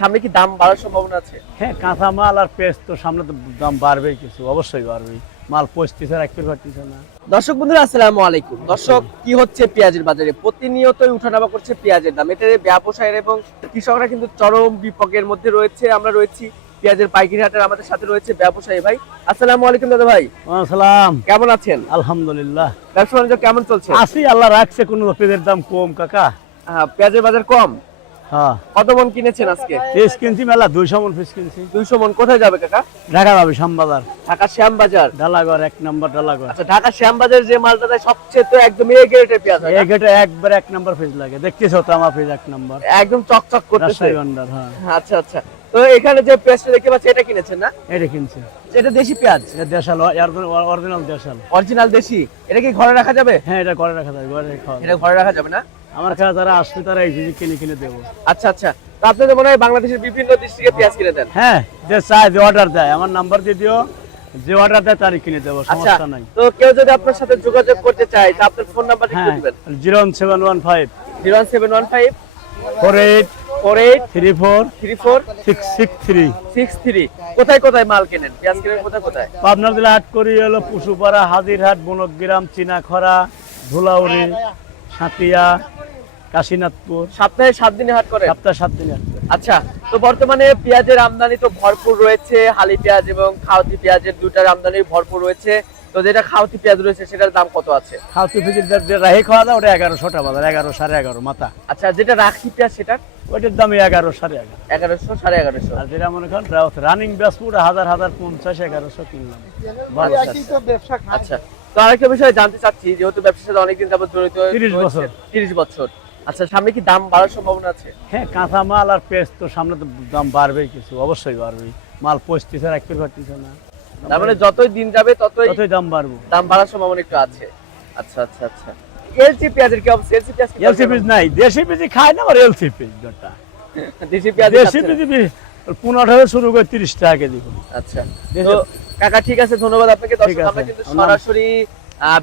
সামনে কি দাম বাড়ার সম্ভাবনা আছে? হ্যাঁ, কাঁচামাল আর পেঁয়াজ তো সামনে তো দাম বাড়বেই, কিছু অবশ্যই বাড়বেই। মাল পচতেছে, রাখতে পারতেছে না। দর্শক বন্ধুরা আসসালামু আলাইকুম। দর্শক, কি হচ্ছে পেঁয়াজের বাজারে? প্রতিনিয়তই উঠানামা করছে পেঁয়াজের দাম। এতে ব্যবসায়ীরা এবং কৃষকরা কিন্তু চরম বিপদের মধ্যে রয়েছে। আমরা রয়েছি পেঁয়াজের পাইকারি হাটের, আমাদের সাথে রয়েছে ব্যবসায়ী ভাই। আসসালামু আলাইকুম দাদা ভাই। আসসালাম। কেমন আছেন? আলহামদুলিল্লাহ, ব্যবসা বাণিজ্য কেমন চলছে? আছি, আল্লাহ রাখছে। কোনো পেঁয়াজের দাম কম কাকা। পেঁয়াজের বাজার কম। হ্যাঁ, কত মন কিনেছেন আজকে? পিস কিনছি মেলা, 200 মন পিস কিনছি। 200 মন। কোথায় যাবে কাকা? ঢাকা যাবে, শ্যামবাজার। ঢাকা শ্যামবাজার, ডালাগড়, 1 নম্বর ডালাগড়। আচ্ছা, ঢাকা শ্যামবাজার যে মালটা দেয় সবচেয়ে তো একদম এ গ্রেডের পেঁয়াজ হয় না? এই গেটে একবার 1 নম্বর পিস লাগে, দেখতেছো তো আমার পিস 1 নম্বর, একদম চকচক করতেছে। রাজশাহী ভান্ডার। হ্যাঁ, আচ্ছা আচ্ছা। তো এখানে যে পেঁয়াজটা দেখতে পাচ্ছি এটা কিনেছেন না? এটা কিনছে। এটা দেশি পেঁয়াজ, এটা দেশাল, অরিজিনাল দেশাল। অরিজিনাল দেশি। এটা কি ঘরে রাখা যাবে? হ্যাঁ, এটা করে রাখা যায়, ঘরে খাওয়া যায়। এটা ঘরে রাখা যাবে না? আমার কাছে যারা আসবে তারা এই জিনিস কিনে কিনে দেবো। আচ্ছা আচ্ছা। তো আপনি তো মনে হয় বাংলাদেশের বিভিন্ন ডিস্ট্রিক্টে পেঁয়াজ কিনে দেন? হ্যাঁ, যে চাই, যে অর্ডার দেয়, আমার নাম্বার দিয়ে দিও, যে অর্ডার দেয় তারই কিনে দেবো, আচ্ছা। সমস্যা নাই। তো কেউ যদি আপনার সাথে যোগাযোগ করতে চায় তা আপনার ফোন নাম্বার একটু হ্যাঁ, দিবেন। 01715 01715 48 48 34 34 663। 63। কোথায় কোথায় মাল কেনেন? পেঁয়াজ কেনেন কোথায় কোথায়? পাবনা জেলা হাট করি হলো পুশুপাড়া, হাজিরহাট, বনগ্রাম, চিনাখরা, ধুলাউড়ি, সাতিয়া, কাশীনাথপুর। সপ্তাহে 7 দিনে হাট করেন? সপ্তাহে 7 দিন হাট করি। আচ্ছা। তো বর্তমানে পেঁয়াজের আমদানি তো ভরপুর রয়েছে, হালি পেঁয়াজ এবং খাওয়াতি পেঁয়াজের দুটার আমদানি ভরপুর রয়েছে। তো যেটা খাওয়াতি পেঁয়াজ রয়েছে সেটার দাম কত আছে? খাওয়াতে ফিজির যে রাহি খাওয়া দাওয়া, ওটা 1100 টাকা বাজার, 11 11.5 মাথা। আচ্ছা, যেটা রাখি পেঁয়াজ সেটা ওইটার দাম 11 11.5। 1100 1150। আর যেটা মনে করেন রানিং ব্যাস পুরো 1050 1100 কিনলাম। আচ্ছা। তো আরেকটা বিষয় জানতে চাচ্ছি, যেহেতু ব্যবসার সাথে অনেকদিন যাবত জড়িত 30 বছর। 30 বছর। আচ্ছা, সামনে কি দাম বাড়ার সম্ভাবনা আছে? হ্যাঁ, কাঁচামাল আর পেঁয়াজ তো সামনে তো দাম বাড়বেই, কিছু অবশ্যই বাড়বেই। মাল পচতেছে, রাখতে পারতেছে না। তার মানে যতই দিন যাবে ততই দাম বাড়বে। দাম বাড়ার সম্ভাবনা একটু আছে। আচ্ছা আচ্ছা আচ্ছা। এলসি পেঁয়াজের কি অবস্থা? এলসি পেঁয়াজ কি এলসি পিস নাই, দেশি পিসি খায় না, আর এলসি পিস গোটা। দেশি পেঁয়াজ দেশি পিসি 15 টাকা শুরু করে 30 টাকা কেজি। আচ্ছা। তো কাকা ঠিক আছে, ধন্যবাদ আপনাকে। ঠিক দর্শক, আছে। আমরা কিন্তু সরাসরি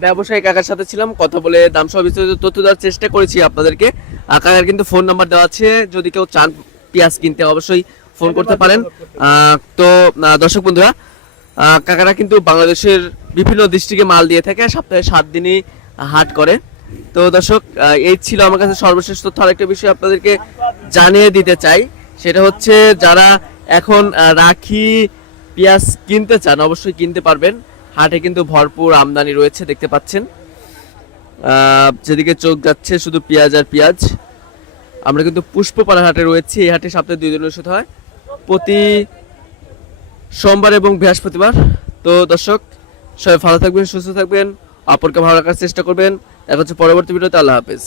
ব্যবসায়ী কাকার সাথে ছিলাম, কথা বলে দাম সহ বিস্তারিত তথ্য দেওয়ার চেষ্টা করেছি আপনাদেরকে। কাকার কিন্তু ফোন নাম্বার দেওয়া আছে, যদি কেউ চান পেঁয়াজ কিনতে অবশ্যই ফোন করতে পারেন। তো দর্শক বন্ধুরা, কাকারা কিন্তু বাংলাদেশের বিভিন্ন ডিস্ট্রিক্টে মাল দিয়ে থাকে, সপ্তাহে 7 দিনই হাট করে। তো দর্শক, এই ছিল আমার কাছে সর্বশেষ তথ্য। আরেকটা বিষয় আপনাদেরকে জানিয়ে দিতে চাই, সেটা হচ্ছে যারা এখন রাখি পেঁয়াজ কিনতে চান অবশ্যই কিনতে পারবেন। হাটে কিন্তু ভরপুর আমদানি রয়েছে, দেখতে পাচ্ছেন। যেদিকে চোখ যাচ্ছে শুধু পেঁয়াজ আর পেঁয়াজ। আমরা কিন্তু পুষ্পপাড়া হাটে রয়েছি। এই হাটে সপ্তাহে 2 দিন অনুষ্ঠিত হয়, প্রতি সোমবার এবং বৃহস্পতিবার। তো দর্শক, সবাই ভালো থাকবেন, সুস্থ থাকবেন, অপরকে ভালো রাখার চেষ্টা করবেন। দেখা হচ্ছে পরবর্তী ভিডিওতে। আল্লাহ হাফেজ।